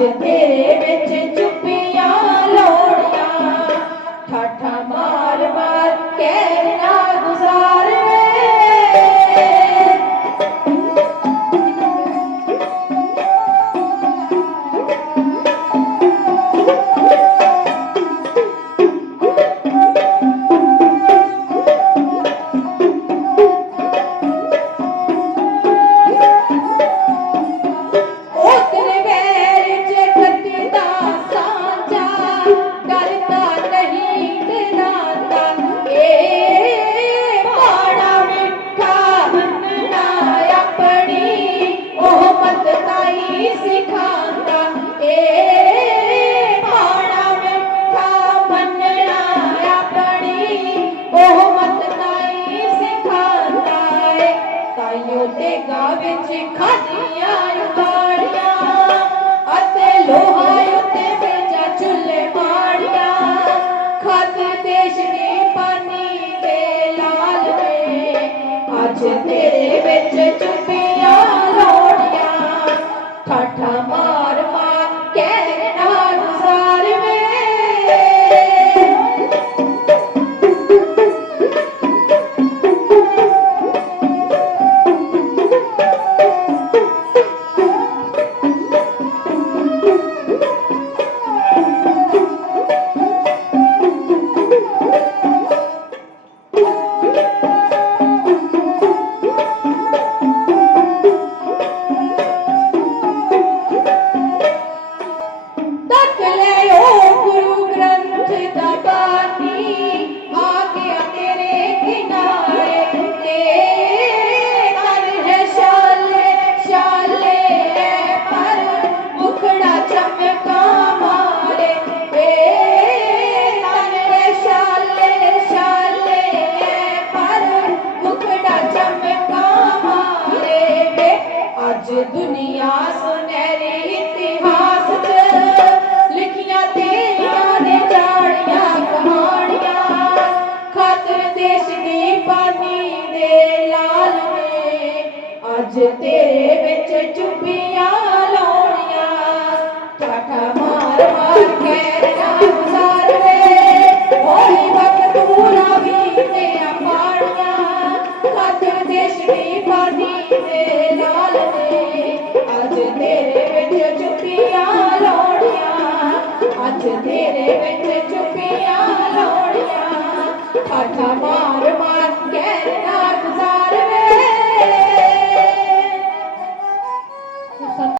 చేస్తే ਵਿੱਚ ਖਾਦੀਆਂ ਉਤਾਰੀਆਂ ਅਤੇ ਲੋਹਾ ਉੱਤੇ ਵੇਚਾ ਚੁੱਲੇ ਮਾੜੀਆਂ ਖਤ ਦੇਸ਼ ਨੇ ਪਾਣੀ ਦੇ ਲਾਲ ਨੇ ਅੱਜ ਤੇਰੇ ਵਿੱਚ ਚੁੱਪੀ ਅੱਜ ਦੁਨੀਆ ਸੁਨਹਿਰੇ ਇਤਿਹਾਸ ਚ ਲਿਖੀਆਂ ਤੇਰੀਆਂ ਨੇ ਜਾਣੀਆਂ ਕਹਾਣੀਆਂ। ਖਾਤਰ ਦੇਸ਼ ਦੀ ਪਾਣੀ ਦੇ ਲਾਲ ਨੇ ਅੱਜ ਤੇਰੇ ਵਿੱਚ ਚੁੱਪੀਆਂ ਲਾਉਣੀਆਂ। ਟਾਟਾ